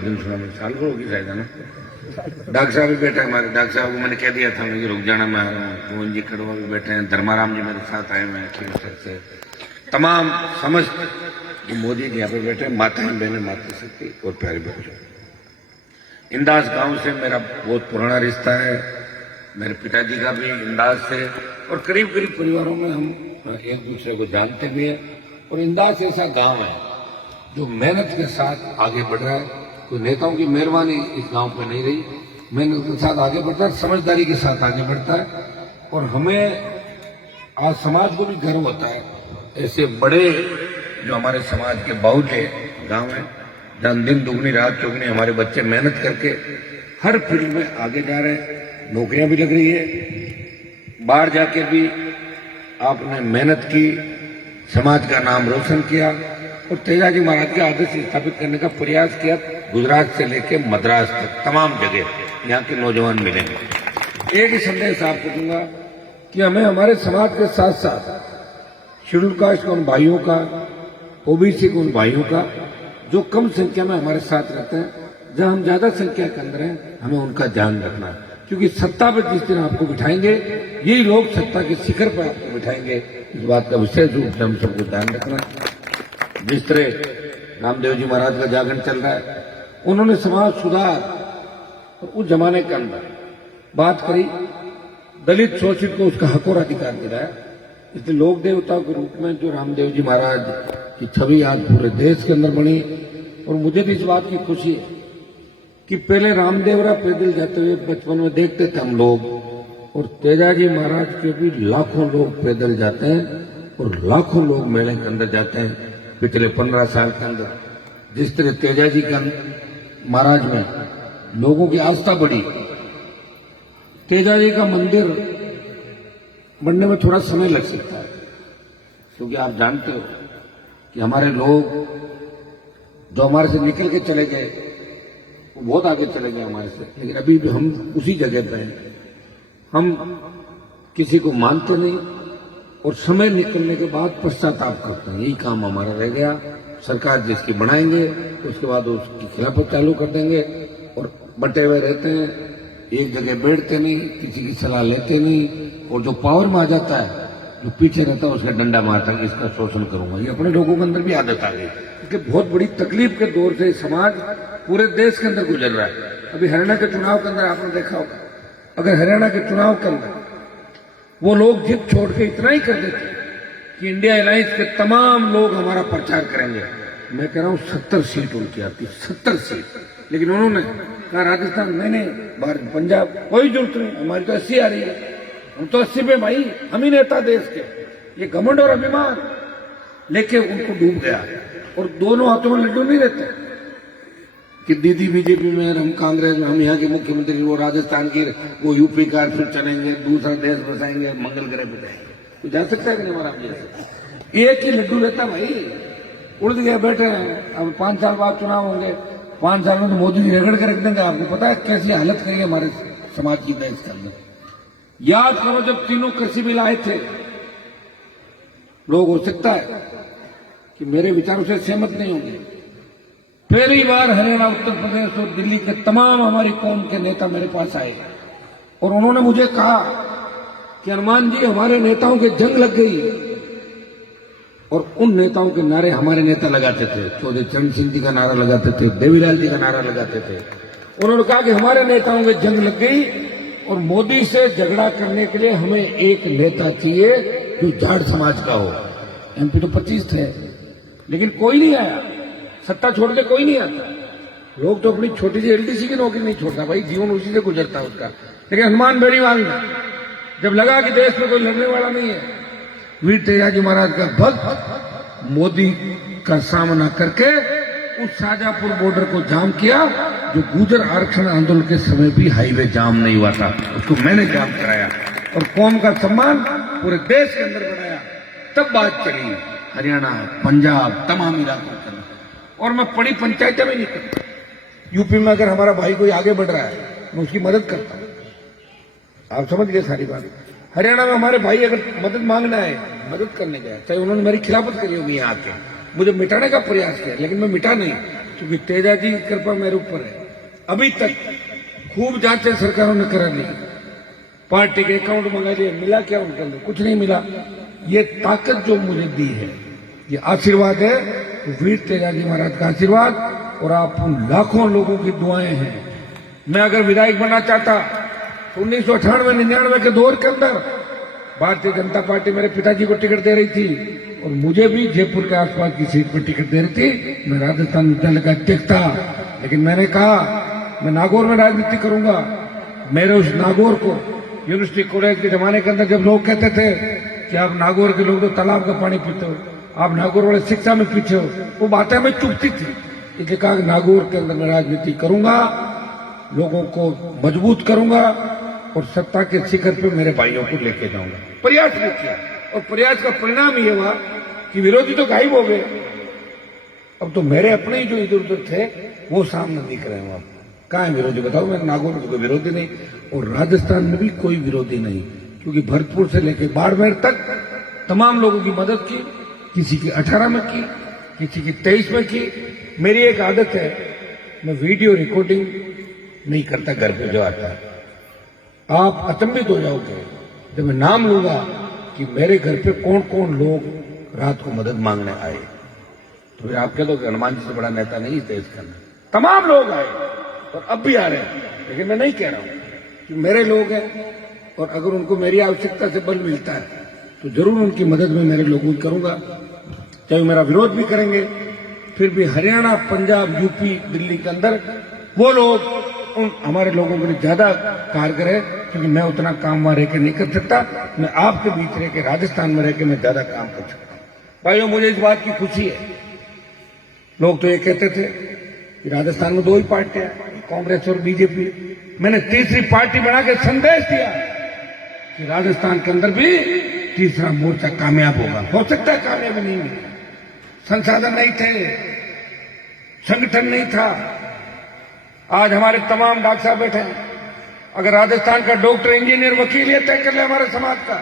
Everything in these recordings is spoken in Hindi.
साल को होगी शायद, है ना। डॉक्टर साहब भी बैठे हमारे, डॉक्टर साहब को मैंने कह दिया था मुझे रुक जाना, मैं आ रहा हूँ। गोविंद जी खड़वा भी बैठे हैं, धर्माराम जी मेरे साथ आए हुए हैं से। तमाम समस्त जो मोदी के यहाँ पे बैठे हैं, माताएं बहनें, माता शक्ति और प्यारे बच्चों। इंदास गांव से मेरा बहुत पुराना रिश्ता है, मेरे पिताजी का भी इंदास से, और करीब करीब परिवारों में हम एक दूसरे को जानते भी हैं। और इंदास ऐसा गांव है जो मेहनत के साथ आगे बढ़ रहा है। कोई नेताओं की मेहरबानी इस गांव पे नहीं रही, मेहनत के साथ आगे बढ़ता है, समझदारी के साथ आगे बढ़ता है। और हमें आज समाज को भी गर्व होता है ऐसे बड़े जो हमारे समाज के बाहुल्य गांव है, जहां दिन दुगनी रात चौगनी हमारे बच्चे मेहनत करके हर फील्ड में आगे जा रहे हैं, नौकरियां भी लग रही है। बाहर जाके भी आपने मेहनत की, समाज का नाम रोशन किया और तेजाजी महाराज के आदर्श स्थापित करने का प्रयास किया। गुजरात से लेकर मद्रास तक तमाम जगह यहाँ के नौजवान मिलेंगे। एक ही संदेश आपको दूंगा कि हमें हमारे समाज के साथ साथ शेड्यूल कास्ट के उन भाइयों का, ओबीसी के उन भाइयों का जो कम संख्या में हमारे साथ रहते हैं, जहां हम ज्यादा संख्या के अंदर हैं, हमें उनका ध्यान रखना है। क्योंकि सत्ता पर जिस दिन आपको बिठाएंगे, यही लोग सत्ता के शिखर पर आपको बिठाएंगे। इस बात का विशेष रूप से हम सबको ध्यान रखना। जिस तरह रामदेव जी महाराज का जागरण चल रहा है, उन्होंने समाज सुधार और उस जमाने के अंदर बात करी, दलित शोषित को उसका हक और अधिकार दिलाया। इसलिए लोक देवताओं के रूप में जो रामदेव जी महाराज की छवि आज पूरे देश के अंदर बनी। और मुझे भी इस बात की खुशी है कि पहले रामदेवरा पैदल जाते हुए बचपन में देखते थे हम लोग, और तेजाजी महाराज के भी लाखों लोग पैदल जाते हैं और लाखों लोग मेले के अंदर जाते हैं। पिछले 15 साल के अंदर जिस तरह तेजाजी का महाराज में लोगों की आस्था बढ़ी, तेजाजी का मंदिर बनने में थोड़ा समय लग सकता है, क्योंकि आप जानते हो कि हमारे लोग जो हमारे से निकल के चले गए वो बहुत आगे चले गए हमारे से, लेकिन अभी भी हम उसी जगह पे हैं। हम किसी को मानते नहीं और समय निकलने के बाद पश्चाताप करते हैं, यही काम हमारा रह गया। सरकार जिसकी बनाएंगे उसके बाद उसकी खिलाफत चालू कर देंगे, और बटे हुए रहते हैं, एक जगह बैठते नहीं, किसी की सलाह लेते नहीं, और जो पावर में आ जाता है, जो पीछे रहता है उसका डंडा मारता है, इसका शोषण करूंगा। ये अपने लोगों के अंदर भी आदत आ गई, क्योंकि बहुत बड़ी तकलीफ के दौर से समाज पूरे देश के अंदर गुजर रहा है। अभी हरियाणा के चुनाव के अंदर आपने देखा होगा, अगर हरियाणा के चुनाव के अंदर वो लोग जिद छोड़ के इतना ही कर देते कि इंडिया अलायंस के तमाम लोग हमारा प्रचार करेंगे, मैं कह रहा हूं 70 सीट उनकी आती, 70 सीट। लेकिन उन्होंने कहा राजस्थान नहीं, भारत, पंजाब, कोई जरूरत नहीं, हमारी तो 80 आ रही है, हम तो 80 पे भाई, हम ही नेता देश के। ये घमंड और अभिमान लेके उनको डूब गया। और दोनों हाथों में लड्डू नहीं रहते कि दीदी बीजेपी में, हम कांग्रेस में, हम यहाँ के मुख्यमंत्री, वो राजस्थान की, वो यूपी का, फिर चलेंगे दूसरा देश बसाएंगे, मंगल ग्रह पे जाएंगे। तो जा सकता है कि नहीं हमारा जैसे? एक ही लड्डू रहता भाई, उड़ गए बैठे हैं। अब 5 साल बाद चुनाव होंगे, 5 साल में तो मोदी जी रगड़ के रख देंगे। आपको पता है कैसी हालत करेंगे हमारे समाज की देश के अंदर। याद करो जब तीनों कृषि बिल आए थे, लोग हो सकता है कि मेरे विचारों से सहमत नहीं होंगे, पहली बार हरियाणा, उत्तर प्रदेश और दिल्ली के तमाम हमारी कौम के नेता मेरे पास आए और उन्होंने मुझे कहा कि हनुमान जी हमारे नेताओं के जंग लग गई। और उन नेताओं के नारे हमारे नेता लगाते थे, चौधरी चरण सिंह जी का नारा लगाते थे, देवीलाल जी का नारा लगाते थे। उन्होंने कहा कि हमारे नेताओं के जंग लग गई और मोदी से झगड़ा करने के लिए हमें एक नेता चाहिए जो जाट समाज का हो। एमपी तो 25 थे, लेकिन कोई नहीं आया, सत्ता छोड़ के कोई नहीं आता। लोग तो अपनी छोटी सी एलडीसी की नौकरी नहीं छोड़ता भाई, जीवन उसी से गुजरता है उसका। लेकिन हनुमान बेनीवाल ने जब लगा कि देश में कोई लड़ने वाला नहीं है, वीर तेजाजी महाराज का भक्त मोदी का सामना करके उस शाजापुर बॉर्डर को जाम किया, जो गुर्जर आरक्षण आंदोलन के समय भी हाईवे जाम नहीं हुआ था, उसको मैंने जाम कराया और कौम का सम्मान पूरे देश के अंदर बनाया। तब बात चली हरियाणा, पंजाब, तमाम इलाकों के अंदर। और मैं बड़ी पंचायतें में नहीं करता। यूपी में अगर हमारा भाई कोई आगे बढ़ रहा है, मैं उसकी मदद करता हूं। आप समझ गए सारी बात। हरियाणा में हमारे भाई अगर मदद मांगना है, मदद करने गए, चाहे उन्होंने मेरी खिलाफत करी होगी, यहाँ आके मुझे मिटाने का प्रयास किया, लेकिन मैं मिटा नहीं। क्योंकि तेजा जी की कृपा मेरे ऊपर है। अभी तक खूब जांचें सरकारों ने करा ली, पार्टी के अकाउंट मंगा लिए, मिला क्या उनके अंदर? कुछ नहीं मिला। ये ताकत जो मुझे दी है, ये आशीर्वाद है, वीर तेजा जी महाराज का आशीर्वाद और आप उन लाखों लोगों की दुआएं हैं। मैं अगर विधायक बनना चाहता तो 1998-99 के दौर के अंदर भारतीय जनता पार्टी मेरे पिताजी को टिकट दे रही थी और मुझे भी जयपुर के आसपास की सीट पर टिकट दे रही थी। मैं राजस्थान विद्यालय का अध्यक्ष था, लेकिन मैंने कहा मैं नागौर में राजनीति करूंगा। मेरे उस नागौर को यूनिवर्सिटी कॉलेज के जमाने के अंदर जब लोग कहते थे कि आप नागौर के लोग तो तालाब का पानी पीते हो, आप नागौर वाले शिक्षा में पीछे हो, वो बातें हमें चुभती थी। इसलिए कहा कि नागौर के अंदर मैं राजनीति करूंगा, लोगों को मजबूत करूंगा और सत्ता के शिखर पे मेरे भाइयों को लेके जाऊंगा। प्रयास भी किया और प्रयास का परिणाम ये हुआ कि विरोधी तो गायब हो गए, अब तो मेरे अपने ही जो इधर उधर थे वो सामने दिख रहे हैं। अब कहाँ है विरोधी बताओ? मैं नागौर में कोई विरोधी नहीं और राजस्थान में भी कोई विरोधी नहीं, क्योंकि भरतपुर से लेकर बाड़मेर तक तमाम लोगों की मदद की, किसी की 18 में की, किसी की 23 में की। मेरी एक आदत है, मैं वीडियो रिकॉर्डिंग नहीं करता घर पे जो आता है। आप अचंभित हो जाओगे जब मैं नाम लूंगा कि मेरे घर पे कौन कौन लोग रात को मदद मांगने आए, तो फिर आप कह दो कि हनुमान जी से बड़ा नेता नहीं देश का। तमाम लोग आए और अब भी आ रहे हैं, लेकिन मैं नहीं कह रहा हूं कि मेरे लोग हैं और अगर उनको मेरी आवश्यकता से बल मिलता है तो जरूर उनकी मदद में मेरे लोगों की करूंगा, चाहे मेरा विरोध भी करेंगे। फिर भी हरियाणा, पंजाब, यूपी, दिल्ली के अंदर वो लोग उन हमारे लोगों के लिए ज्यादा कारगर है, क्योंकि मैं उतना काम वहां रहकर नहीं कर सकता। मैं आपके बीच रह के, राजस्थान में रह के मैं ज्यादा काम कर सकता हूं। भाइयों, मुझे इस बात की खुशी है। लोग तो ये कहते थे कि राजस्थान में 2 ही पार्टियां, कांग्रेस और बीजेपी। मैंने तीसरी पार्टी बना के संदेश दिया कि राजस्थान के अंदर भी तीसरा मोर्चा कामयाब होगा। हो सकता है कामयाबी नहीं मिली, संसाधन नहीं थे, संगठन नहीं था। आज हमारे तमाम डॉक्टर साहब बैठे हैं। अगर राजस्थान का डॉक्टर, इंजीनियर, वकील ये तय कर ले हमारे समाज का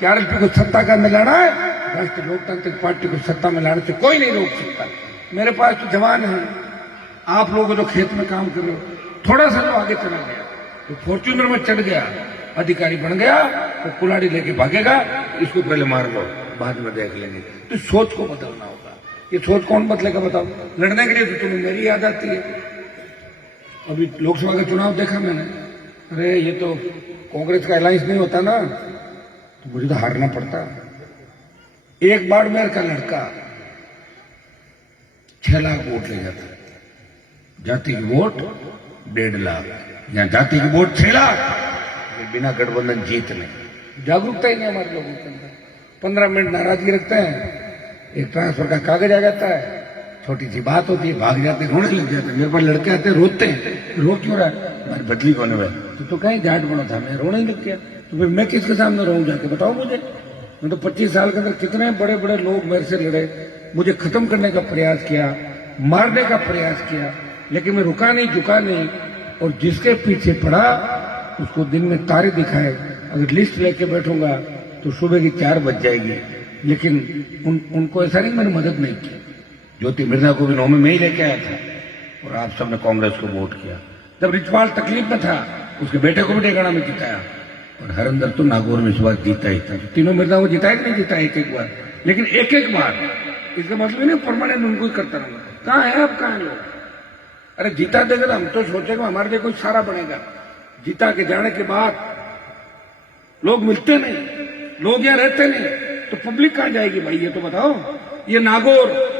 कि आरएलपी को सत्ता का में लाना है, राष्ट्रीय लोकतांत्रिक पार्टी को सत्ता में लाने से कोई नहीं रोक सकता। मेरे पास तो जवान है, आप लोग जो खेत में काम कर रहे हो, थोड़ा सा जो आगे चला गया तो फॉर्च्यूनर में चढ़ गया, अधिकारी बन गया तो कुल्हाड़ी लेके भागेगा, इसको पहले मार लो, बाद में देख लेंगे। तो सोच को बदलना होगा। ये सोच कौन बदलेगा बताओ? लड़ने के लिए तो तुम्हें मेरी याद आती है। अभी लोकसभा का चुनाव देखा मैंने, अरे ये तो कांग्रेस का अलायंस नहीं होता ना, तो मुझे तो हारना पड़ता। एक बाड़मेर का लड़का 6 लाख वोट ले जाता, जाति की वोट 1.5 लाख, यहाँ जाति की वोट 6 लाख, बिना गठबंधन जीत नहीं। जागरूकता ही नहीं हमारे लोगों के अंदर। 15 मिनट नाराजगी रखते हैं, एक ट्रांसफर का कागज आ जाता है, छोटी सी बात होती है, भाग जाते, रोने लग जाते हैं। मेरे पास लड़के आते हैं, रोते हैं, रो क्यों रहा है? हमारी बदली होने में तो कहीं जाट बना था, मैं रोने ही लग गया। तो फिर मैं किसके सामने रहूं जाके बताओ मुझे? मैं तो 25 साल के अंदर कितने बड़े बड़े लोग मेरे से लड़े, मुझे खत्म करने का प्रयास किया, मारने का प्रयास किया, लेकिन मैं रुका नहीं, झुका नहीं। और जिसके पीछे पड़ा उसको दिन में तारे दिखाए। अगर लिस्ट लेके बैठूंगा तो सुबह की 4 बज जाएगी, लेकिन उनको ऐसा नहीं मैंने मदद नहीं की। ज्योति मिर्जा को भी 9 में ही लेके आया था और आप सबने कांग्रेस को वोट किया। जब रिचपाल तकलीफ में था, उसके बेटे को भी डेगाना में जिताया और हरिंदर तो नागौर में इस बार जीता ही था। तीनों मिर्जा को जिताया कि नहीं जिताया? एक बार, लेकिन एक बार। इसका मतलब नहीं परमानेंट उनको ही करता रहूंगा। कहाँ है अब, कहाँ है लोग? अरे जीता देगा तो हम तो सोचेंगे हमारे लिए कोई सारा बनेगा। जीता के जाने के बाद लोग मिलते नहीं, लोग यहाँ रहते नहीं, तो पब्लिक कहाँ जाएगी भाई? ये तो बताओ। ये नागौर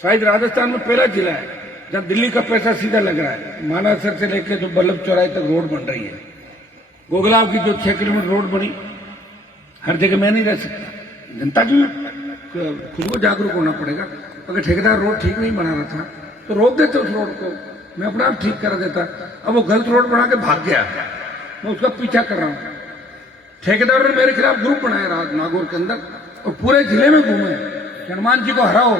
शायद राजस्थान में पहला जिला है जब दिल्ली का पैसा सीधा लग रहा है। मानासर से लेकर जो बल्लभ चौराहे तक रोड बन रही है, गोगलाव की जो 6 किलोमीटर रोड बनी, हर जगह मैं नहीं रह सकता। जनता की खुद को जागरूक होना पड़ेगा। अगर ठेकेदार रोड ठीक नहीं बना रहा था तो रोक देते उस रोड को, मैं अपना आप ठीक करा देता। अब वो गलत रोड बना के भाग गया, मैं उसका पीछा कर रहा हूं। ठेकेदारों ने मेरे खिलाफ ग्रुप बनाया रात नागौर के अंदर और पूरे जिले में घूमे, हनुमान जी को हराओ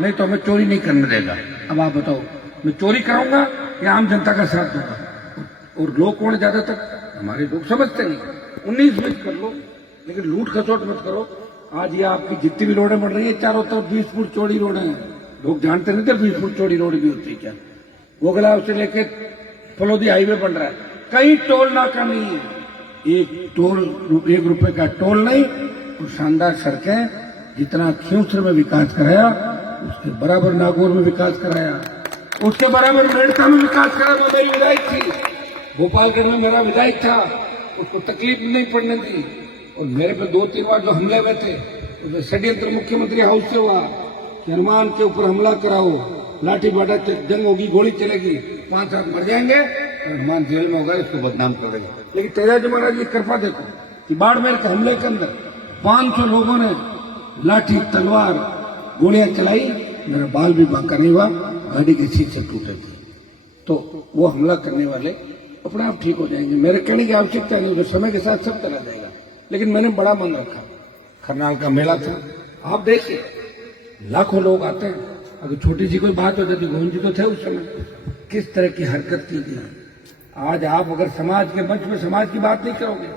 नहीं तो हमें चोरी नहीं करने देगा। अब आप बताओ, मैं चोरी कराऊंगा या आम जनता का साथ दूंगा? और लोग कौन ज्यादातर हमारे लोग समझते नहीं। 19-20 कर लो, लेकिन लूट खसोट मत करो। आज ये आपकी जितनी भी रोडें बन रही है, चारों तरफ 20 फुट चौड़ी रोडें हैं, लोग जानते नहीं थे 20 फुट चौड़ी रोड भी होती है क्या। गोगला से लेके फलोदी हाईवे बन रहा है, कहीं टोल नाका नहीं है, एक रुपए का टोल नहीं, और शानदार सड़कें। जितना खियूसर में विकास कराया उसके बराबर नागौर में विकास कराया, उसके बराबर मेड़ता में विकास कराया। मैं मेरी विधायक थी, गोपालगढ़ में मेरा विधायक था, उसको तकलीफ नहीं पड़ने दी। और मेरे पे 2-3 बार जो हमले हुए थे, तो षड्यंत्र मुख्यमंत्री हाउस से हुआ कि हनुमान के ऊपर हमला कराओ, लाठी बाटा जंग होगी, गोली चलेगी, 5-7 मर जाएंगे, हनुमान जेल में होगा, इसको बदनाम कर देंगे। लेकिन तेजाजी महाराज की कृपा देखो कि बाड़मेर के हमले के अंदर 500 लोगों ने लाठी तलवार गोलियां चलाई, मेरा बाल भी बांका नहीं हुआ, गाड़ी के शीशे टूटे थे। तो वो हमला करने वाले अपने आप ठीक हो जाएंगे, मेरे कहने की आवश्यकता नहीं, उधर समय के साथ सब चला जाएगा। लेकिन मैंने बड़ा मन रखा, खरनाल का मेला था, आप देखिए लाखों लोग आते हैं। अगर छोटी सी कोई बात हो जाती, गोविंद जी तो थे उस समय, किस तरह की हरकत की गई। आज आप अगर समाज के मंच में समाज की बात नहीं करोगे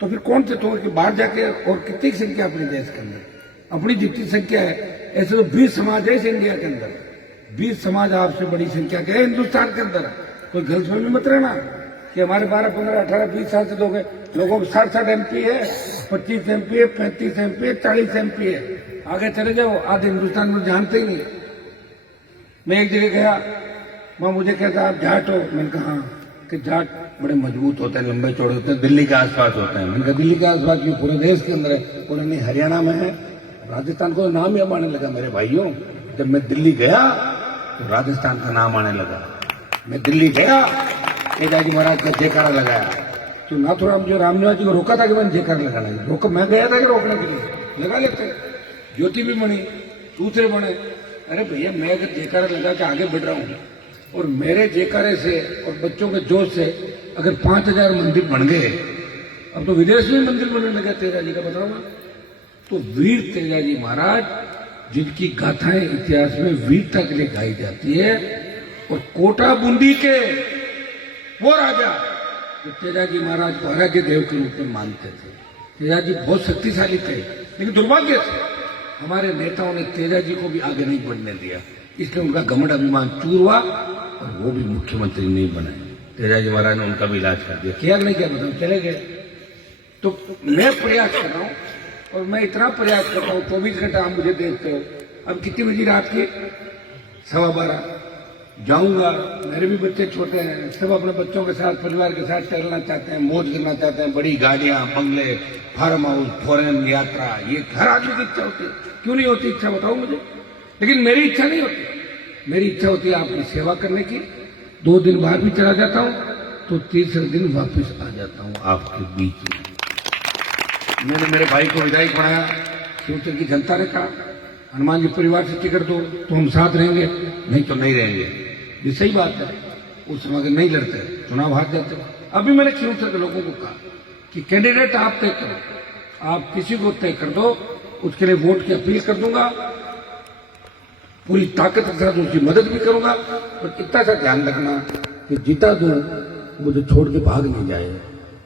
तो फिर कौन से तौर के बाहर जाके, और कितनी संख्या अपने देश के अंदर, अपनी जितनी संख्या है ऐसे तो 20 समाज है इस इंडिया के अंदर, 20 समाज आपसे बड़ी संख्या के हिंदुस्तान के अंदर। कोई गलतफहमी मत रहना कि हमारे 12, 15, 18, 20 साल से लोगों को 60 MP है, 25 MP है, 35 MP है, 40 MP है, आगे चले जाओ, आधे हिंदुस्तान में जानते ही नहीं। मैं एक जगह गया, वहां मुझे कहता आप जाट हो, मैंने कहा कि जाट बड़े मजबूत होते हैं, लंबे चौड़े होते हैं, दिल्ली के आसपास होते हैं। मैंने कहा दिल्ली के आसपास क्यों, पूरे देश के अंदर है। बोले नहीं, हरियाणा में है, राजस्थान को नाम ही अब आने लगा। मेरे भाइयों, जब मैं दिल्ली गया तो राजस्थान का नाम आने लगा। मैं दिल्ली गया, तेजाजी महाराज का जयकारा लगाया, तो नाथुराम जो रामनिवास जी को रोका था कि मैंने जयकारा लगाना है, रोका मैं गया था कि रोकने के लिए, लगा लेते। ज्योति भी बनी, दूसरे बने। अरे भैया, मैं अगर जयकारा लगा के आगे बढ़ रहा हूँ और मेरे जयकारे से और बच्चों के जोश से अगर 5000 मंदिर बन गए, अब तो विदेश में मंदिर बनने लगे तेजाजी का, बताओ ना। तो वीर तेजाजी महाराज, जिनकी गाथाएं इतिहास में वीरता के लिए गाई जाती है, और कोटा बूंदी के वो राजा जो तेजाजी महाराज को आराध्य देव के रूप में मानते थे। तेजाजी बहुत शक्तिशाली थे, लेकिन दुर्भाग्य से हमारे नेताओं ने तेजाजी को भी आगे नहीं बढ़ने दिया, इसलिए उनका घमंड अभिमान चूर हुआ और वो भी मुख्यमंत्री नहीं बने। तेजाजी महाराज ने उनका भी इलाज कर दिया, क्या नहीं किया बताओ, चले गए। तो मैं प्रयास कर रहा हूँ, और मैं इतना प्रयास करता हूँ, 24 घंटा आप मुझे देखते हो। अब कितनी बजी रात की, 12:15 जाऊंगा। मेरे भी बच्चे छोटे हैं, सब अपने बच्चों के साथ, परिवार के साथ टहलना चाहते हैं, मौज करना चाहते हैं, बड़ी गाड़ियां, बंगले, फार्म हाउस, फॉरेन यात्रा, ये हर आदमी की इच्छा होती है। क्यों नहीं होती इच्छा, बताओ मुझे। लेकिन मेरी इच्छा नहीं होती। मेरी इच्छा होती है आपकी सेवा करने की। 2 दिन बाद भी चला जाता हूँ तो तीसरे दिन वापस आ जाता हूँ आपके बीच में। मैंने मेरे भाई को विधायक बनाया, क्योंकि की जनता ने कहा हनुमान जी परिवार से टिकट दो तो हम साथ रहेंगे, नहीं तो नहीं रहेंगे। ये सही बात है। उस समय अगर नहीं लड़ते चुनाव हार जाते। अभी मैंने खियूसर के लोगों को कहा कि कैंडिडेट आप तय करो, आप किसी को तय कर दो, उसके लिए वोट की अपील कर दूंगा, पूरी ताकत के साथ उसकी मदद भी करूंगा। और इतना सा ध्यान रखना कि जीता दूं, मुझे छोड़ के भाग नहीं जाए,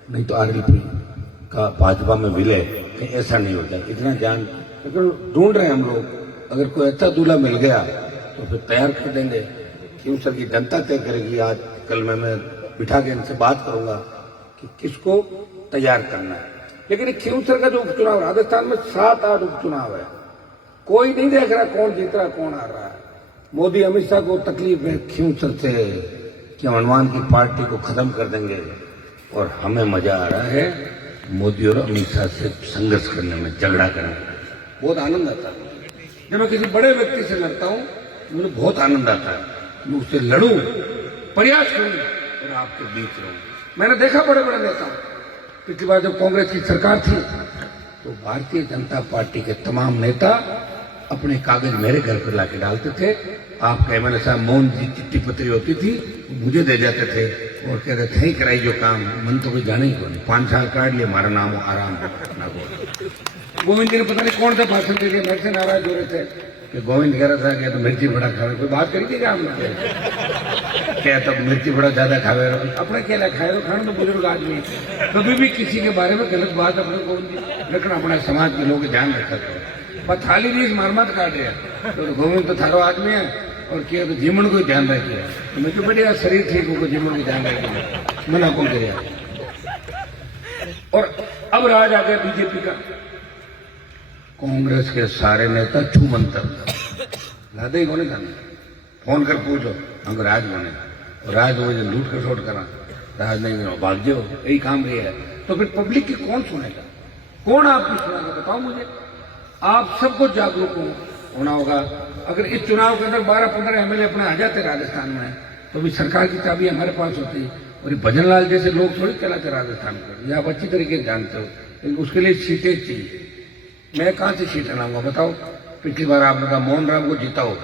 नहीं तो RLP का भाजपा में विलय, कि ऐसा नहीं होता। इतना ध्यान ढूंढ रहे हैं हम लोग। अगर कोई अच्छा दूल्हा मिल गया तो फिर तैयार कर देंगे। खियूसर की जनता तय करेगी। आज कल मैं बिठा के इनसे बात करूंगा कि किसको तैयार करना है। लेकिन खियूसर का जो उपचुनाव, राजस्थान में 7-8 उपचुनाव है, कोई नहीं देख रहा कौन जीत रहा कौन हार रहा है। मोदी अमित शाह को तकलीफ है खियूसर से कि हम हनुमान की पार्टी को खत्म कर देंगे, और हमें मजा आ रहा है मोदी और अमित शाह से संघर्ष करने में, झगड़ा करने में। बहुत आनंद आता है जब मैं किसी बड़े व्यक्ति से लड़ता हूँ, मुझे बहुत आनंद आता है। मैं उससे लड़ूं, प्रयास करूं और आपके बीच रहूं। मैंने देखा बड़े बड़े नेता, पिछली बार जब कांग्रेस की सरकार थी तो भारतीय जनता पार्टी के तमाम नेता अपने कागज मेरे घर पर लाके डालते थे। आपका MLA साहब मोहन जी चिट्ठी पत्री होती थी, मुझे दे जाते थे और कहते थे ही कराई जो काम, मन तो कोई जाने ही कौन। 5 साल काट लिए, हमारा नाम आराम ना बोल। गोविंद जी ने पता नहीं कौन सा भाषण दे दिया, मेरे से नाराज हो रहे थे कि गोविंद कह रहा था कि तो मिर्ची बड़ा खावे। कोई बात करी थी क्या हमने, क्या तब मिर्ची बड़ा ज्यादा खावे, अपने केला खाए खाना तो बुजुर्ग आदमी। कभी भी किसी के बारे में गलत बात अपने गोविंद जी रखना, अपना समाज के लोग ध्यान रखा करो। थाली भी मार मत काट रहे, तो गोविंद तो थारो आदमी है और किया तो जीवन को ध्यान रखिए। तो मैं तो बढ़िया शरीर ठीक हो जीवन को ध्यान रखिए, मना कौन करे। और अब राज आ गया बीजेपी का। कांग्रेस के सारे नेता छू मंतर लादे ही कोने करना, फोन कर पूछो हम राज बने, राज हो लूट कर शोट करा, राज नहीं भाग जाओ, यही काम किया है। तो फिर पब्लिक की कौन सुनेगा, कौन आपकी सुनेगा, बताओ मुझे। आप सबको जागरूक होना होगा। अगर इस चुनाव के अंदर 12-15 एमएलए अपने आ जाते राजस्थान में, तो भी सरकार की चाबी हमारे पास होती। और भजनलाल जैसे लोग थोड़ी चलाते राजस्थान पर, ये आप अच्छी तरीके से जानते हो। लेकिन उसके लिए सीटें चाहिए। मैं कहां से सीटें लाऊंगा बताओ। पिछली बार आपने कहा मोहन राम को जीता हो,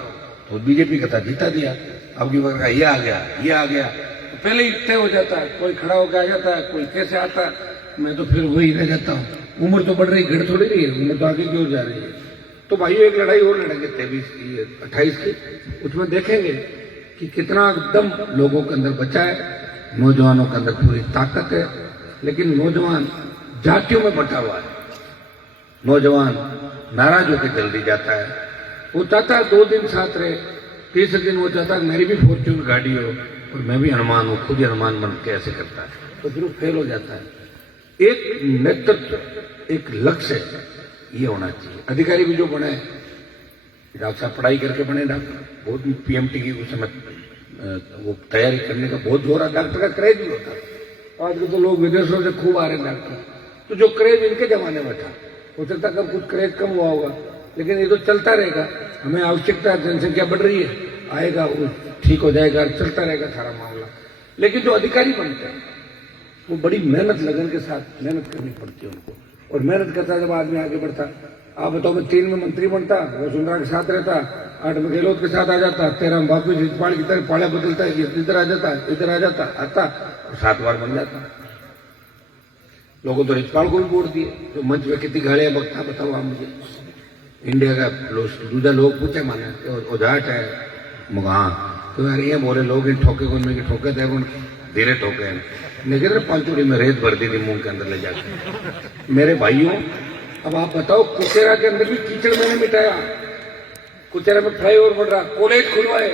तो बीजेपी का था जीता दिया। अब की बार ये आ गया, ये आ गया, तो पहले ही तय हो जाता है। कोई खड़ा होकर आ जाता है, कोई कैसे आता है, मैं तो फिर वही रह जाता हूँ। उम्र तो बढ़ रही, घट थोड़ी रही है, उम्र तो आगे की ओर जा रही है। तो भाइयों एक लड़ाई और लड़ेंगे 23 की 28 की, उसमें देखेंगे कि कितना दम लोगों के अंदर बचा है। नौजवानों के अंदर पूरी ताकत है, लेकिन नौजवान जातियों में बटा हुआ है। नौजवान नाराज होकर जल्दी जाता है। वो चाहता है 2 दिन साथ रहे, तीसरे दिन वो चाहता है मेरी भी फॉर्च्यून गाड़ी हो और मैं भी हनुमान हूं, खुद ही हनुमान बन के ऐसे करता है, तो फिर वो फेल हो जाता है। एक नेतृत्व, एक लक्ष्य ये होना चाहिए। अधिकारी भी जो बने, डॉक्टर साहब पढ़ाई करके बने डॉक्टर, बहुत पीएमटी की उस समय वो तैयारी करने का बहुत जोर है। डॉक्टर का क्रेज भी होता है। आज तो लोग विदेशों से खूब आ रहे हैं डॉक्टर, तो जो क्रेज इनके जमाने में था, हो सकता है कब कुछ क्रेज कम हुआ होगा, लेकिन ये तो चलता रहेगा। हमें आवश्यकता है, जनसंख्या बढ़ रही है, आएगा वो ठीक हो जाएगा, चलता रहेगा सारा मामला। लेकिन जो अधिकारी बनते हैं वो बड़ी मेहनत लगन के साथ मेहनत करनी पड़ती है उनको, और मेहनत करता है जब आदमी आगे बढ़ता। आप बताओ, मैं 3 में मंत्री बनता, वसुंधरा के साथ रहता, 8 में गहलोत के साथ आ जाता, 13 में वापिस रिजपाल की तरह पाड़ा बदलता है, इधर आ जाता, इधर आ जाता, आता और 7 बार बन जाता। लोगों तो रिजपाल को भी वोट दिए, तो मंच में कितनी गालियां बकता बताओ आप मुझे। इंडिया का दूसरा लोग पूछे माने उजाट है मुगा, तो यार ये बोले लोग इन ठोके को इनमें ठोके थे, धीरे ठोके हैं, लेकिन 5 चूड़ी में रेत भर दी थी मुंह के अंदर ले जाकर। मेरे भाइयों, अब आप बताओ, कुचेरा के अंदर भी कीचड़ मैंने मिटाया। कुचेरा में फ्लाईओवर बढ़ रहा, कॉलेज खुलवाए,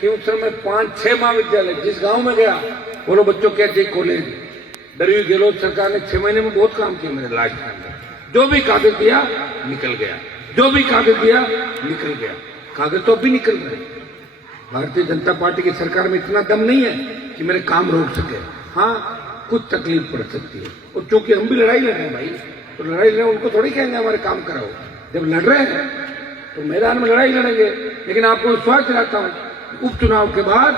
खींवसर में 5-6 महाविद्यालय। जिस गांव में गया बोलो बच्चों क्या चाहिए कॉलेज। डरवी गहलोत सरकार ने 6 महीने में बहुत काम किया मेरे लास्ट के अंदर। जो भी कागज दिया निकल गया, जो भी कागज दिया निकल गया। कागज तो अभी निकल रहे। भारतीय जनता पार्टी की सरकार में इतना दम नहीं है कि मेरे काम रोक सके। हाँ, कुछ तकलीफ पड़ सकती है, और चूंकि हम भी लड़ाई लड़ रहे हैं भाई, तो लड़ाई लड़ उनको थोड़ी कहेंगे हमारे काम कराओ। जब लड़ रहे हैं तो मैदान में लड़ाई लड़ेंगे। लेकिन आपको विश्वास दिलाता हूं, उपचुनाव के बाद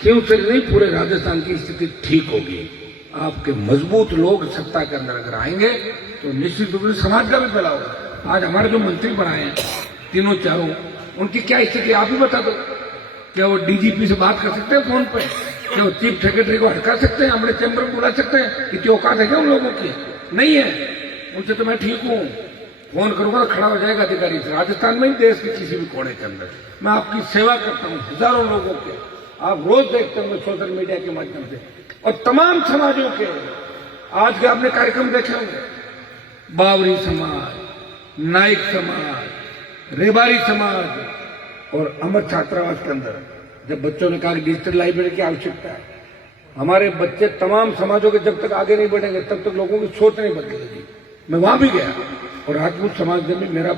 क्यों से नहीं पूरे राजस्थान की स्थिति ठीक होगी। आपके मजबूत लोग सत्ता के अंदर अगर आएंगे तो निश्चित रूप से समाज का भी फैलाव होगा। आज हमारे जो मंत्री बनाए हैं तीनों चारों, उनकी क्या स्थिति आप ही बता दो। क्या वो डीजीपी से बात कर सकते हैं फोन पे? क्या वो चीफ सेक्रेटरी को हटका सकते हैं, हमारे चैम्बर में बुला सकते हैं? इतनी औकात है क्या उन लोगों की? नहीं है। उनसे तो मैं ठीक हूँ, फोन करूंगा तो खड़ा हो जाएगा अधिकारी। राजस्थान में ही, देश के किसी भी कोने के अंदर मैं आपकी सेवा करता हूँ, हजारों लोगों के आप रोज देखते होंगे सोशल मीडिया के माध्यम से, और तमाम समाजों के आज के आपने कार्यक्रम देखे होंगे। बावरी समाज, नाइक समाज, रेबारी समाज और अमर छात्रावास के अंदर जब बच्चों ने कहा कि डिजिटल लाइब्रेरी की आवश्यकता है, हमारे बच्चे तमाम समाजों के जब तक आगे नहीं बढ़ेंगे तब तक लोगों की सोच नहीं बदलेगी। मैं वहां भी गया और राजपूत समाज ने भी मेरा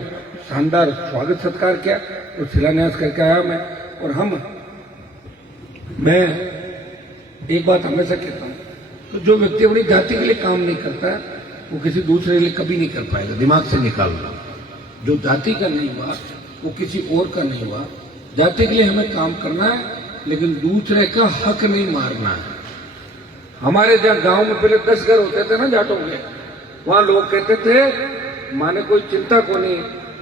शानदार स्वागत सत्कार किया और शिलान्यास करके आया मैं। और मैं एक बात हमेशा कहता हूं, तो जो व्यक्ति अपनी जाति के लिए काम नहीं करता वो किसी दूसरे के लिए कभी नहीं कर पाएगा। दिमाग से निकालना, जो जाति का नहीं हुआ वो किसी और का नहीं हुआ। जाति के लिए हमें काम करना है, लेकिन दूसरे का हक नहीं मारना है। हमारे जहाँ गांव में पहले 10 घर होते थे ना जाटों के, वहां लोग कहते थे माने कोई चिंता को नहीं,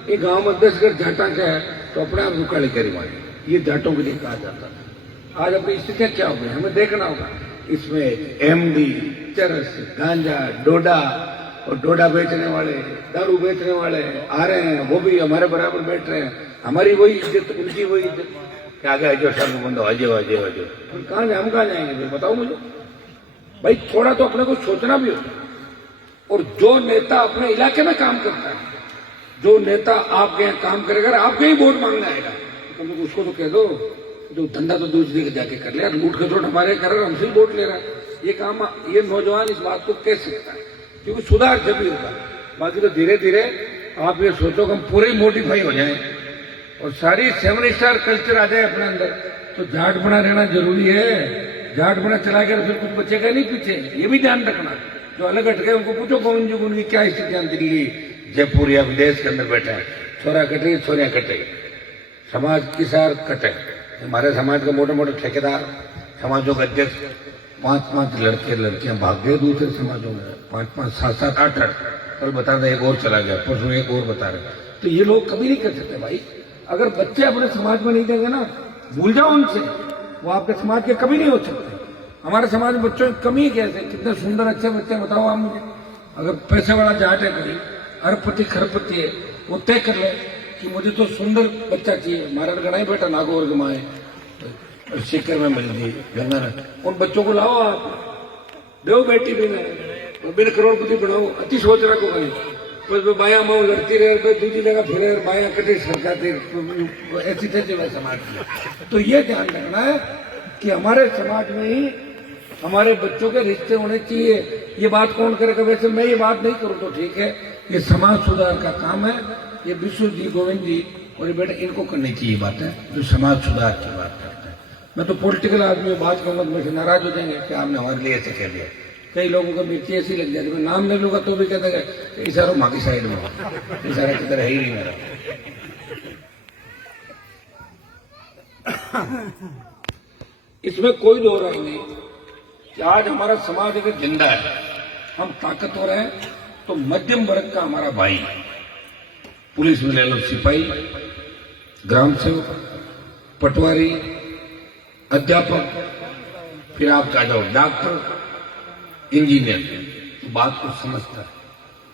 ये गांव में 10 घर जाटा का है तो अपने आप रुकाली करी मारे, ये जाटों के लिए कहा जाता था। आज अपनी स्थितियां क्या हो गई हमें देखना होगा। इसमें एमडी, चरस, गांजा, डोडा और डोडा बेचने वाले, दारू बेचने वाले आ रहे हैं, वो भी हमारे बराबर बैठ रहे हैं। हमारी वही इज्जत, उनकी वही इज्जत। क्या आगे जो सब बंदो अजय अजय अजय, कहाँ जाए, हम कहाँ जाएंगे बताओ मुझे भाई। थोड़ा तो अपने को सोचना भी हो। और जो नेता अपने इलाके में काम करता है, जो नेता आपके यहाँ काम करेगा आपके ही वोट मांगने आएगा, तो उसको तो कह दो जो धंधा तो दूसरे के जाके कर ले, लूट खसोट हमारे कर रहा, हमसे वोट ले रहा है। ये काम ये नौजवान इस बात को कह सकता है, क्योंकि सुधार जब भी होगा। बाकी तो धीरे धीरे आप ये सोचो कि हम पूरे मोडिफाई हो जाए और सारी 7 स्टार कल्चर आ जाए अपने अंदर, तो जाट बना रहना जरूरी है। जाट बना चला गया फिर कुछ बचेगा नहीं पीछे, ये भी ध्यान रखना। जो अलग हट गए उनको पूछो कौन जो उनकी क्या स्थितियां, दिल्ली जयपुर या विदेश के अंदर बैठा है, छोरा कटे छोरियां कटे, समाज की सार कटे। हमारे समाज के मोटे मोटे ठेकेदार, समाजों के अध्यक्ष 5-5 लड़के लड़कियां भाग गए दूसरे समाजों में, 5-5 7-7 8-8, कल बता रहे एक और चला गया, परसों एक और बता रहे। तो ये लोग कभी नहीं कर सकते भाई। अगर बच्चे अपने समाज में नहीं देंगे ना, भूल जाओ उनसे, वो आपके समाज के कभी नहीं हो सकते। हमारे समाज में बच्चों की कमी कैसे, कितने सुंदर अच्छे बच्चे बताओ आप मुझे। अगर पैसे वाला जाट है कोई, अरबपति खरबपति है, वो तय कर ले कि मुझे तो सुंदर बच्चा चाहिए। हमारा गणा ही बेटा नागौर के माए सीकर में मिल गई गंगा, उन बच्चों को लाओ, आप दो बेटी भी बिन करोड़पति बनाओ। अति सोच रखो भाई, बस बाया माओ लड़ती रहे, दूसरी जगह फिर बाया कटे सरकाते, ऐसी तैसी में समाज की। तो ये ध्यान रखना है कि हमारे समाज में ही हमारे बच्चों के रिश्ते होने चाहिए। ये बात कौन करेगा? वैसे मैं ये बात नहीं करूं तो ठीक है, ये समाज सुधार का काम है। ये विश्व जी, गोविंद जी और ये बेटा इनको करनी चाहिए बातें जो समाज सुधार की बात करते हैं। मैं तो पॉलिटिकल आदमी बात करूंगा तो मुझे नाराज हो जाएंगे कि आपने हमारे लिए ऐसे कह दिया। कई लोगों को मिर्ची ऐसी लग जाती है, मैं नाम नहीं लूंगा तो भी कहते हैं इशारों माँ की साइड में, इशारा की तरह है ही नहीं मेरा। इसमें कोई दो राय नहीं कि आज हमारा समाज अगर जिंदा है, हम ताकतवर हैं, तो मध्यम वर्ग का हमारा भाई, पुलिस में ले लो सिपाही, ग्राम सेवक, पटवारी, अध्यापक, फिर आप आ जाओ डॉक्टर, इंजीनियर, बात को समझता है।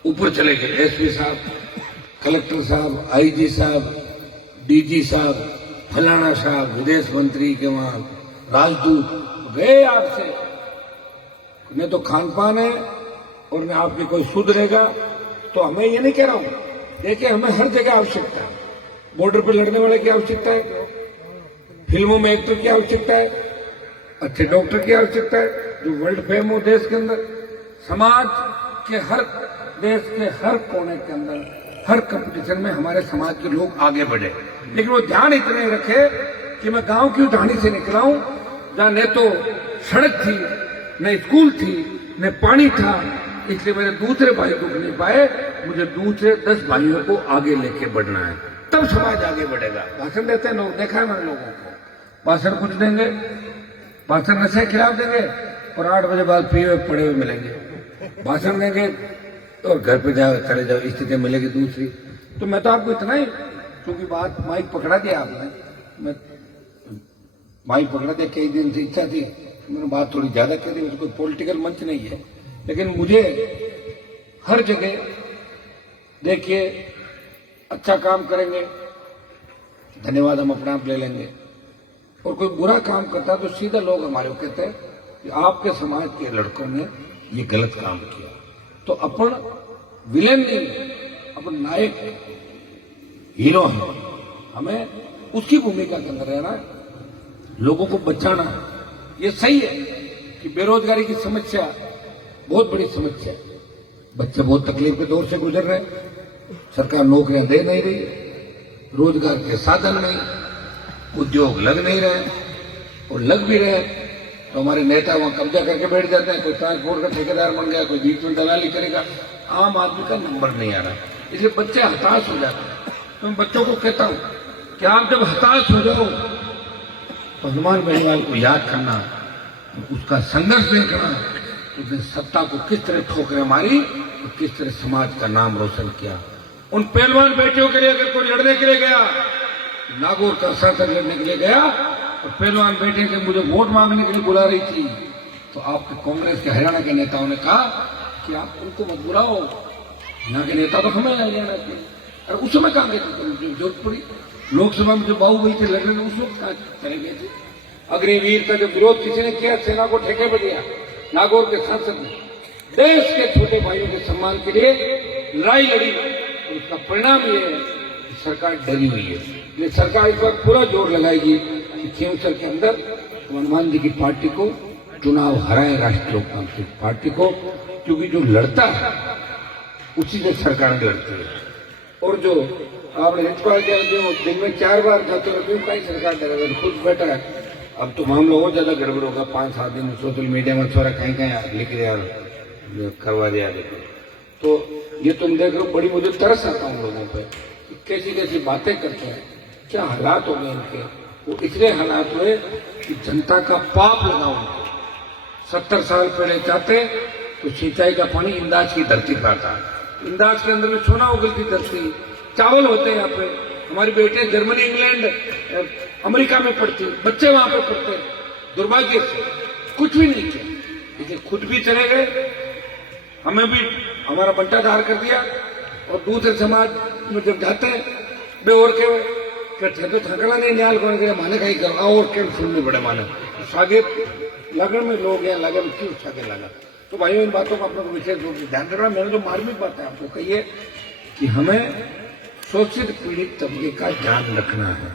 ऊपर चले गए एसपी साहब, कलेक्टर साहब, आईजी साहब, डीजी साहब, फलाना साहब, विदेश मंत्री के वहां राजदूत गए आपसे, न तो खान पान है और न आपकी कोई सुध रहेगा। तो हमें ये नहीं कह रहा हूं, देखिए हमें हर जगह आवश्यकता है। बॉर्डर पर लड़ने वाले की आवश्यकता है, फिल्मों में एक्टर की आवश्यकता है, अच्छे डॉक्टर की आवश्यकता है जो वर्ल्ड फेम हो देश के अंदर। समाज के हर देश के हर कोने के अंदर हर कंपटीशन में हमारे समाज के लोग आगे बढ़े, लेकिन वो ध्यान इतना ही रखे कि मैं गांव की उठानी से निकला हूं जहां न तो सड़क थी, न स्कूल थी, न पानी था, इसलिए मेरे दूसरे भाई रुक नहीं पाए, मुझे दूसरे 10 भाइयों को आगे लेके बढ़ना है, तब समाज आगे बढ़ेगा। भाषण देते हैं लोग, देखा है मैंने लोगों को, भाषण कुछ देंगे, भाषण नशे खिलाफ देंगे और 8 बजे बाद पिए हुए पड़े हुए मिलेंगे, भाषण देंगे और घर पे जाओ चले जाओ, स्थिति मिलेगी दूसरी। तो मैं तो आपको इतना ही, क्योंकि बात माइक पकड़ा दिया आपने, मैं माइक पकड़ा दिया, कई दिन से इच्छा थी, मैंने बात थोड़ी ज्यादा कह दी। कोई पॉलिटिकल मंच नहीं है, लेकिन मुझे हर जगह देखिए अच्छा काम करेंगे धन्यवाद हम अपने आप ले लेंगे, और कोई बुरा काम करता है तो सीधा लोग हमारे को कहते हैं कि आपके समाज के लड़कों ने ये गलत काम किया। तो अपन विलेन नहीं, अपन नायक हीरो है, हमें उसकी भूमिका के अंदर रहना है, लोगों को बचाना। ये सही है कि बेरोजगारी की समस्या बहुत बड़ी समस्या है, बच्चे बहुत तकलीफ के दौर से गुजर रहे हैं, सरकार नौकरियां दे नहीं रही, रोजगार के साधन नहीं, उद्योग लग नहीं रहे, और लग भी रहे तो हमारे नेता वहां कब्जा करके बैठ जाते हैं। कोई ट्रांसपोर्ट का ठेकेदार बन गया, कोई बीच में दलाली करेगा, आम आदमी का नंबर नहीं आ रहा, इसलिए बच्चे हताश हो जाते हैं। तो मैं बच्चों को कहता हूं कि आप जब हताश हो जाओ तो हनुमान बेनीवाल को याद करना, उसका संघर्ष देखना, उसने सत्ता को किस तरह ठोकरें मारी और किस तरह समाज का नाम रोशन किया। उन पहलवान बेटियों के लिए अगर कोई लड़ने के लिए गया, नागौर का सांसद लड़ने के लिए गया और पहलवान बेटे के मुझे वोट मांगने के लिए बुला रही थी, तो आपके कांग्रेस के हरियाणा के नेताओं ने कहा कि आप उनको मत बुलाओ, यहाँ के नेता तो हमें हरियाणा के। और उस समय कहाँ गए थे? जरूरत पड़ी लोकसभा में जो बाहुबली से लड़ रहे थे उस वक्त कहाँ चले गए थे? अग्निवीर का जो विरोध किसी ने किया, सेना को ठेके पर दिया, नागौर के सांसद ने देश के छोटे भाइयों के सम्मान के लिए लड़ाई लड़ी और उसका परिणाम ये है कि सरकार डरी हुई है। ये सरकार इस वक्त पूरा जोर लगाएगी कि केवंसर के अंदर हनुमान जी की पार्टी को चुनाव हराए, राष्ट्रीय लोकतांत्रिक पार्टी को, क्योंकि जो लड़ता है उसी से सरकार लड़ती है। और जो आपने रिचपाल के जो दिन में 4 बार जाते रहते हैं, कहीं सरकार डरेगा, खुद बैठा है। अब तो मामला और ज्यादा गड़बड़ होगा, 5-7 दिन सोशल मीडिया में थोड़ा कहीं कहीं लिख दिया करवा दिया। तो ये तुम देख रहे हो, बड़ी मुझे तरस आता हूँ लोगों पे, कैसी कैसी बातें करते हैं, क्या हालात हो गए इनके। वो इतने हालात हुए कि जनता का पाप लगा उनको। 70 साल पहले चाहते तो सिंचाई का पानी इंदाज की धरती पर आता, इंदाज के अंदर में सोना उगलती धरती, चावल होते यहाँ पे। हमारी बेटे जर्मनी, इंग्लैंड, अमेरिका में पढ़ती, बच्चे वहां पे पढ़ते। दुर्भाग्य से कुछ भी नहीं किया, लेकिन खुद भी चले गए, हमें भी हमारा बंटाधार कर दिया। और दूसरे समाज में जब जाते हैं बे और के तो थकला नहीं न्याल कौन करे माने कहीं करना और क्या सुनने बड़े माने सागे लगन में लोग हैं, लगन में क्यों सागे लगा। तो भाइयों इन बातों का अपने को विशेष रूप से ध्यान रखना। मैंने जो मार्मिक बात है आपको कहिए कि हमें शोषित पीड़ित तबके का ध्यान रखना है,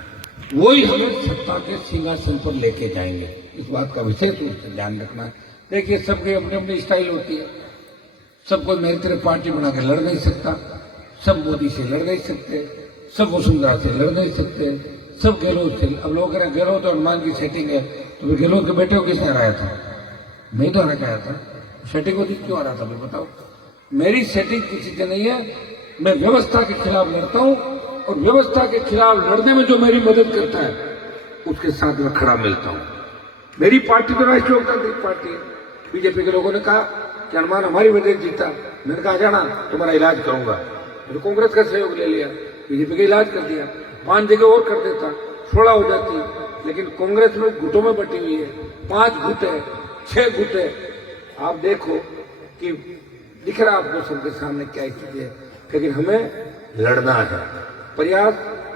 वही हमें सत्ता के सिंहासन पर लेके जाएंगे। इस बात का विशेष रूप से ध्यान रखना है। देखिए सबके अपने अपनी स्टाइल होती है, सबको मेरी तरह पार्टी बना के लड़ नहीं सकता, सब मोदी से लड़ नहीं सकते, सब वसुंधरा से लड़ नहीं सकते, सब गहलोत से। अब लोग कह रहे गहलोत और हनुमान की सेटिंग है, तो फिर गहलोत के बेटे को किसने हराया था? मैं तो हरा आया था। सेटिंग होती क्यों आ रहा था? बताओ। मेरी सेटिंग किसी से नहीं है, मैं व्यवस्था के खिलाफ लड़ता हूं और व्यवस्था के खिलाफ लड़ने में जो मेरी मदद करता है उसके साथ मैं खड़ा मिलता हूं। मेरी पार्टी तो राष्ट्रीय लोकतांत्रिक पार्टी है। बीजेपी के लोगों ने कहा कि हनुमान हमारी वजह जीता, मैंने कहा जाना तुम्हारा इलाज करूंगा। मैंने कांग्रेस का सहयोग ले लिया, बीजेपी का इलाज कर दिया, 5 जगह और कर देता, 16 हो जाती। लेकिन कांग्रेस में गुटों में बटी हुई है, 5 गुट है, 6 गुट है। आप देखो कि दिख रहा आपको सबके सामने क्या स्थिति है। लेकिन हमें लड़ना है, प्रयास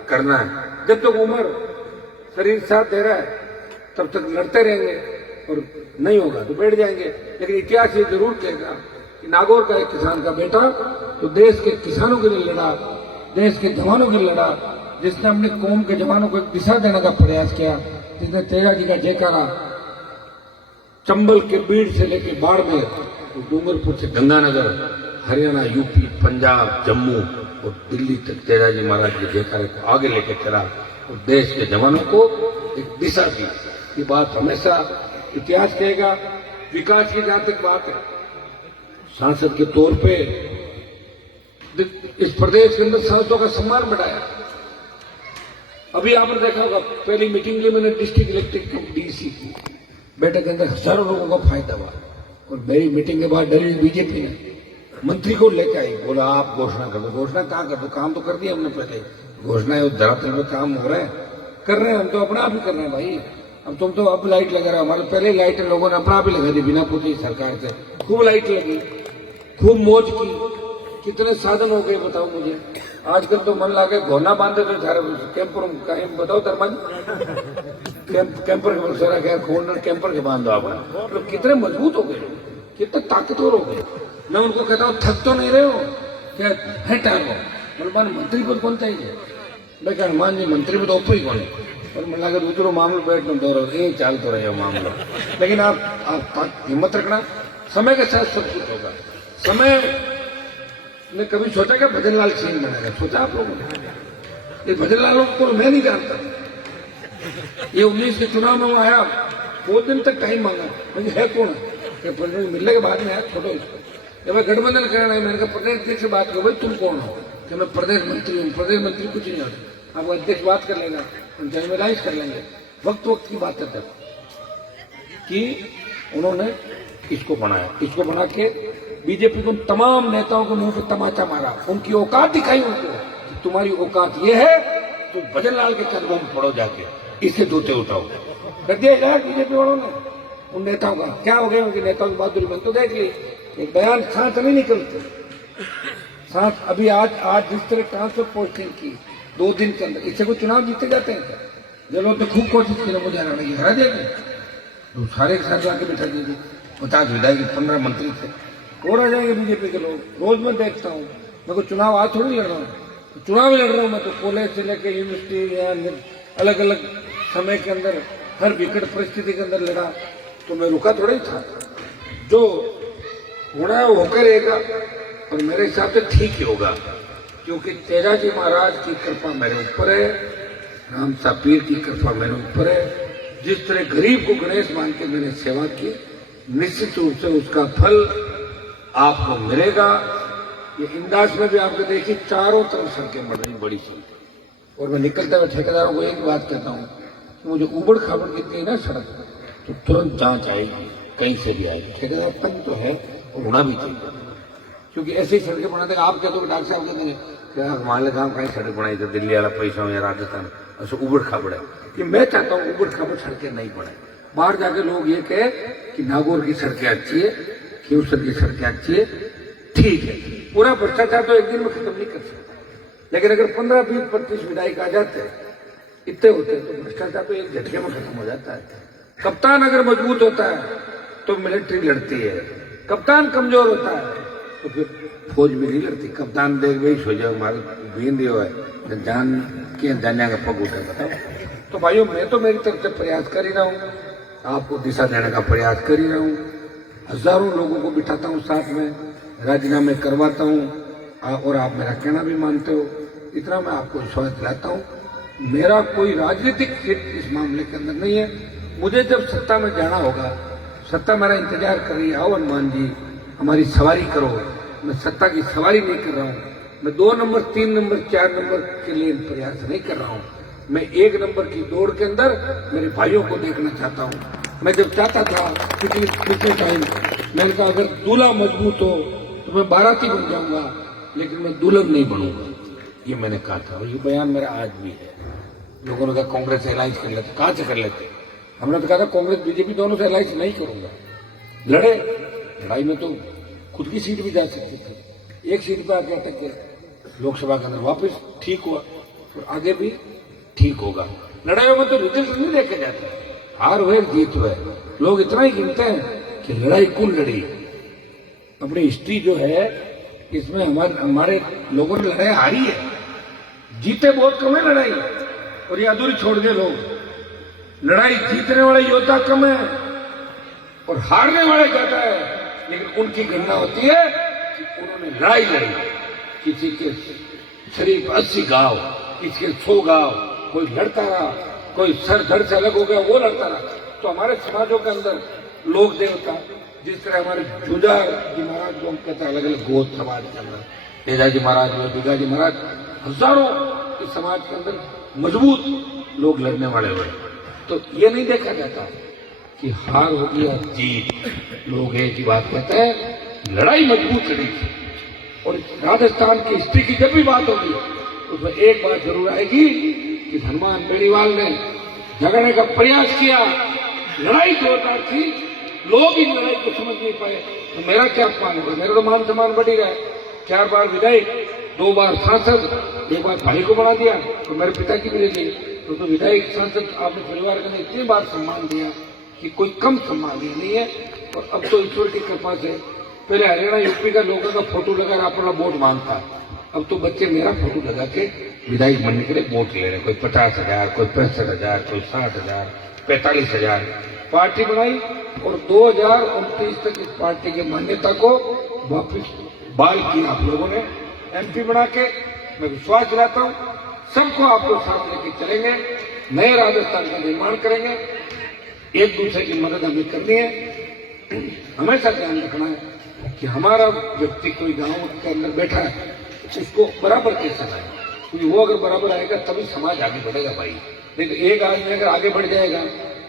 करना है। जब तक उम्र शरीर साथ दे रहा है तब तक लड़ते रहेंगे, और नहीं होगा तो बैठ जाएंगे। लेकिन इतिहास ये जरूर कहेगा कि नागौर का एक किसान का बेटा तो देश के किसानों के लिए लड़ा, देश के जवानों के लिए लड़ा, जिसने अपने कौम के जवानों को एक दिशा देने का प्रयास किया, जिसने तेजा जी का जयकारा चंबल के बीड़ से लेकर बाड़मेर, डूंगरपुर से गंगानगर, हरियाणा, यूपी, पंजाब, जम्मू और दिल्ली तक तेजा जी महाराज के जयकारे को आगे लेकर चला और देश के जवानों को एक दिशा दी। ये बात हमेशा इतिहास कहेगा। विकास की जहां तक बात है, सांसद के तौर पे इस प्रदेश के अंदर सांसदों का सम्मान बढ़ाया। अभी आपने देखा होगा, पहली मीटिंग में मैंने डिस्ट्रिक्ट इलेक्ट्रिक डीसी की बैठक के अंदर हजारों लोगों का फायदा हुआ। और मेरी मीटिंग के बाद डरी बीजेपी ने मंत्री को लेकर आई, बोला आप घोषणा कर दो। घोषणा कहाँ कर दो? काम तो कर दिया हमने पहले, घोषणा है धरातल में काम हो रहा है, कर रहे हैं हम तो अपना आप ही कर रहे हैं भाई। अब तुम तो अब लाइट लगा रहे हो, हमारे पहले लाइट लोगों ने अपना आप ही लगा दी बिना पूछी सरकार से। खूब लाइट लगी, खूब मौज की, कितने साधन हो गए बताओ मुझे। आजकल तो मन लागे घोना बांधे तो सारे कैंपर बताओ धर्मन कैंपर के सारा क्या खोलना कैंपर के बांधो आप, तो कितने मजबूत हो गए, कितने ताकतवर हो गए। मैं उनको कहता हूँ थक तो नहीं रहे हो क्या? है टाइम हो बोल मंत्री पद कौन चाहिए? मैं क्या हनुमान जी मंत्री पद ओपो ही कौन है? और मैं लगा दूसरों मामले बैठ दो रहे चाल तो रहे हो मामला। लेकिन आप हिम्मत रखना, समय के साथ सब कुछ होगा। समय ने कभी सोचा क्या भजनलाल सिंह बनेगा? सोचा आप लोगों ने? ये भजनलाल को मैं नहीं जानता। ये 19 के चुनाव में वो आया, 2 दिन तक टाइम मांगा, लेकिन है कौन? मिलने के बाद में आया छोड़ो इसको। जब मैं गठबंधन करना है, मैंने कहा प्रदेश अध्यक्ष से बात करो, भाई तुम कौन हो? कि मैं प्रदेश मंत्री हूँ। प्रदेश मंत्री कुछ नहीं होता, आपको अध्यक्ष बात कर लेगा, हम जनरलाइज कर लेंगे। वक्त की बात है तक कि उन्होंने इसको बनाया, इसको बना के बीजेपी को तमाम नेताओं को मुंह पे तमाचा मारा, उनकी औकात दिखाई उनको। तुम्हारी औकात ये है तो भजनलाल के कदमों में पड़ो जाके, इससे जूते उठाओ। कर दिया इलाज बीजेपी वालों ने उन नेताओं का। क्या हो गया उनके नेताओं की बहादुरी? मैंने तो देख ली, एक बयान सांस नहीं निकलते सांस। अभी आज जिस तरह ट्रांसफर पोस्टिंग की 2 दिन के अंदर, इससे कोई चुनाव जीते जाते हैं क्या? जब तो खूब कोशिश की ना, मुझे हराने की, हरा देंगे तो सारे के साथ जाके बैठा दीजिए। 50 विधायक, 15 मंत्री थे और आ जाएंगे बीजेपी के लोग। रोज मैं देखता हूँ मैं को चुनाव आज थोड़ी लड़ रहा हूँ, चुनाव लड़ रहा हूँ मैं तो कॉलेज से लेकर यूनिवर्सिटी या अलग अलग समय के अंदर हर विकट परिस्थिति के अंदर लड़ा, तो मैं रुका थोड़ा ही था। जो होना है वो होकर रहेगा और मेरे हिसाब से ठीक ही होगा, क्योंकि तेजाजी महाराज की कृपा मेरे ऊपर है, राम सापीर की कृपा मेरे ऊपर है। जिस तरह गरीब को गणेश मान के मैंने सेवा की, निश्चित रूप से उसका फल आपको मिलेगा। ये इंदास में भी आपको देखिए चारों तरफ सड़कें बन रही, बड़ी सड़कें। और मैं निकलते हुए ठेकेदारों को एक बात कहता हूँ कि मुझे उबड़ खाबड़ कितनी ना सड़क तो तुरंत जांच आएगी, कहीं से भी आएगी। ठेकेदार तंग तो है और होना भी चाहिए, क्योंकि ऐसे ही सड़कें बना देगा। आप कहते हो डॉक्टर साहब कहते हैं क्या हमारे गाँव कहीं सड़क बनाई तो दिल्ली वाला पैसा हो या राजस्थान, ऐसे उबड़ खाबड़ है। कि मैं चाहता हूँ उबड़ खाबड़ सड़कें नहीं बने। बाहर जाके लोग ये कहे कि नागौर की सड़कें अच्छी है, खींवसर की सड़कें अच्छी है, ठीक है। पूरा भ्रष्टाचार तो एक दिन में खत्म नहीं कर सकता, लेकिन अगर 15, 20, 25 विधायक आ जाते हैं, इतने होते हैं, तो भ्रष्टाचार तो एक झटके में खत्म हो जाता है। कप्तान अगर मजबूत होता है तो मिलिट्री लड़ती है, कप्तान कमजोर होता है तो फिर फौज भी नहीं लड़ती। कप्तान देख गई सो जाओ मारे बीन दियो है जान के जाने का पग उठे। बताओ तो भाइयों, मैं तो मेरी तरफ से प्रयास कर ही रहा हूँ, आपको दिशा देने का प्रयास कर ही रहा हूँ। हजारों लोगों को बिठाता हूँ साथ में, राजीनामे करवाता हूँ और आप मेरा कहना भी मानते हो। इतना मैं आपको विश्वास दिलाता हूँ, मेरा कोई राजनीतिक हित इस मामले के अंदर नहीं है। मुझे जब सत्ता में जाना होगा, सत्ता मेरा इंतजार कर रही है, आओ हनुमान जी हमारी सवारी करो। मैं सत्ता की सवारी नहीं कर रहा हूँ, मैं 2 नंबर, 3 नंबर, 4 नंबर के लिए प्रयास नहीं कर रहा हूँ। मैं 1 नंबर की दौड़ के अंदर मेरे भाइयों को देखना चाहता हूँ। मैं जब चाहता था पिछले टाइम, मैंने कहा अगर दूल्हा मजबूत हो तो मैं बाराती बन जाऊंगा, लेकिन मैं दुल्हन नहीं बनूंगा, ये मैंने कहा था। और ये बयान मेरा आज भी है। लोगों ने कहा कांग्रेस से अलायंस कर लेते, कहां से कर लेते? हमने तो कहा था कांग्रेस बीजेपी दोनों से अलायंस नहीं करूंगा। लड़े, लड़ाई में तो खुद की सीट भी जा सकती थी, एक सीट पर आके अटक गए। लोकसभा के अंदर वापस ठीक हुआ और आगे भी ठीक होगा। लड़ाइयों में तो रिजल्ट नहीं देखे जाते, हार हुए जीत हुए, लोग इतना ही गिनते हैं कि लड़ाई कौन लड़ी। अपनी हिस्ट्री जो है इसमें हमारे लोगों ने लड़ाई हारी है, जीते बहुत कम है लड़ाई, और ये अधूरी छोड़ गए लोग। लड़ाई जीतने वाले योद्धा कम है और हारने वाले ज्यादा है, लेकिन उनकी गणना होती है कि उन्होंने लड़ाई लड़ी। किसी के शरीफ 80 गांव, किसी के 100 गांव, कोई लड़ता रहा, कोई सर धड़ से अलग हो गया वो लड़ता रहा। तो हमारे समाजों के अंदर लोक देवता, जिस तरह हमारे जुजार जी महाराज को हम कहते हैं, अलग अलग गोद समाज के अंदर, तेजाजी महाराज, दुर्गाजी महाराज, हजारों इस समाज के अंदर मजबूत लोग लड़ने वाले हुए। तो ये नहीं देखा जाता कि हार होगी या जीत। लोग एक ही बात कहते हैं, लड़ाई मजबूत लड़ी थी। और राजस्थान की हिस्ट्री की जब भी बात होगी उसमें एक बात जरूर आएगी कि हनुमान बेनीवाल ने झगड़ने का प्रयास किया, लड़ाई जोरदार थी, लोग इन लड़ाई को समझ नहीं पाए। तो मेरा क्या अपमान होगा? मेरा तो मान सम्मान बढ़ ही रहा है। 4 बार विधायक, 2 बार सांसद, 1 बार भाई को बना दिया, तो मेरे पिता की भी ले तो विधायक सांसद आपने परिवार के इतनी बार सम्मान दिया कि कोई कम सम्मान नहीं है। और अब तो ईश्वर की कृपा से, पहले हरियाणा यूपी का लोगों का फोटो लगा अपना वोट मांगता, अब तो बच्चे मेरा फोटो लगा के विधायक बनने के लिए वोट ले रहे। कोई 50,000, कोई 65,000, कोई 60,000, 45,000 पार्टी बनाई और 2029 तक इस पार्टी की मान्यता को वापिस बहाल किया आप लोगों ने एमपी बना के। मैं विश्वास दिलाता हूँ सबको आप लोग साथ लेके चलेंगे, नए राजस्थान का निर्माण करेंगे। एक दूसरे की मदद हमें करनी है। हमेशा ध्यान रखना है कि हमारा व्यक्ति कोई गांव के अंदर बैठा है उसको बराबर कैसे लाए, क्योंकि वो अगर बराबर आएगा तभी समाज आगे बढ़ेगा भाई। लेकिन एक आदमी अगर आगे बढ़ जाएगा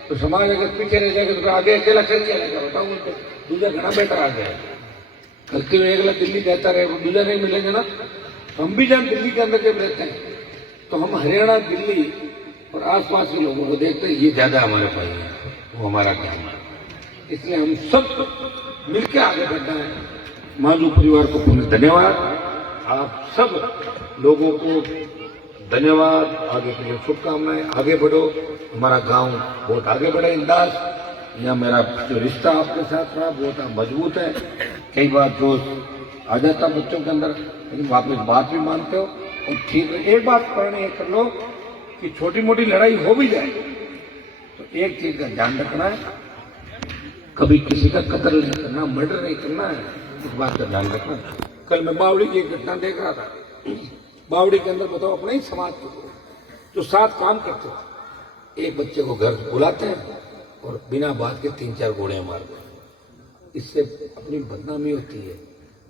तो समाज अगर पीछे रह जाएगा तो आगे अकेला चल के आएगा। बताऊँ उनको दूसरा घना बेटा आ गया, गलती में एक दिल्ली कहता रहे, दूसरा नहीं मिलेंगे ना। हम भी जब दिल्ली के अंदर जब रहते हैं तो हम हरियाणा, दिल्ली और आसपास के लोगों को देखते हैं, ये ज्यादा हमारे भाई है, वो हमारा काम है। इसलिए हम सब मिलकर आगे बढ़ना है। मांझू परिवार को पूर्ण धन्यवाद, आप सब लोगों को धन्यवाद, आगे के लिए शुभकामनाएं। आगे बढ़ो, हमारा गांव बहुत आगे बढ़े। इंदास, यहाँ मेरा जो रिश्ता आपके साथ रहा बहुत मजबूत है। कई बार दोस्त आ जाता बच्चों के अंदर। लेकिन आप एक बात भी मानते हो और ठीक है, एक बात करने कर लो कि छोटी मोटी लड़ाई हो भी जाए तो एक चीज का ध्यान रखना है, कभी किसी का कत्ल नहीं करना, मर्डर नहीं करना है, इस बात का ध्यान रखना। कल मैं बावड़ी की एक घटना देख रहा था। बावड़ी के अंदर बताओ अपने ही समाज के जो 7 काम करते थे, एक बच्चे को घर बुलाते हैं और बिना बात के 3-4 गोलियां मारते हैं। इससे अपनी बदनामी होती है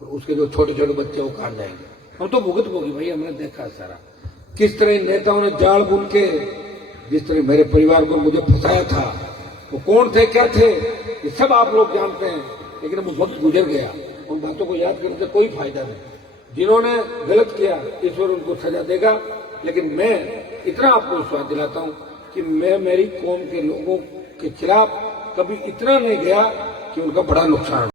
और उसके जो छोटे छोटे बच्चे वो कहाँ जाएंगे। हम तो भुगत होगी भाई, हमने देखा सारा किस तरह इन नेताओं ने जाल बुन के जिस तरह मेरे परिवार को मुझे फंसाया था, वो कौन थे क्या थे ये सब आप लोग जानते हैं। लेकिन वो वक्त गुजर गया, उन बातों को याद करने से कोई फायदा नहीं। जिन्होंने गलत किया ईश्वर उनको सजा देगा। लेकिन मैं इतना आपको विश्वास दिलाता हूं कि मैं मेरी कौम के लोगों के खिलाफ कभी इतना नहीं गया कि उनका बड़ा नुकसान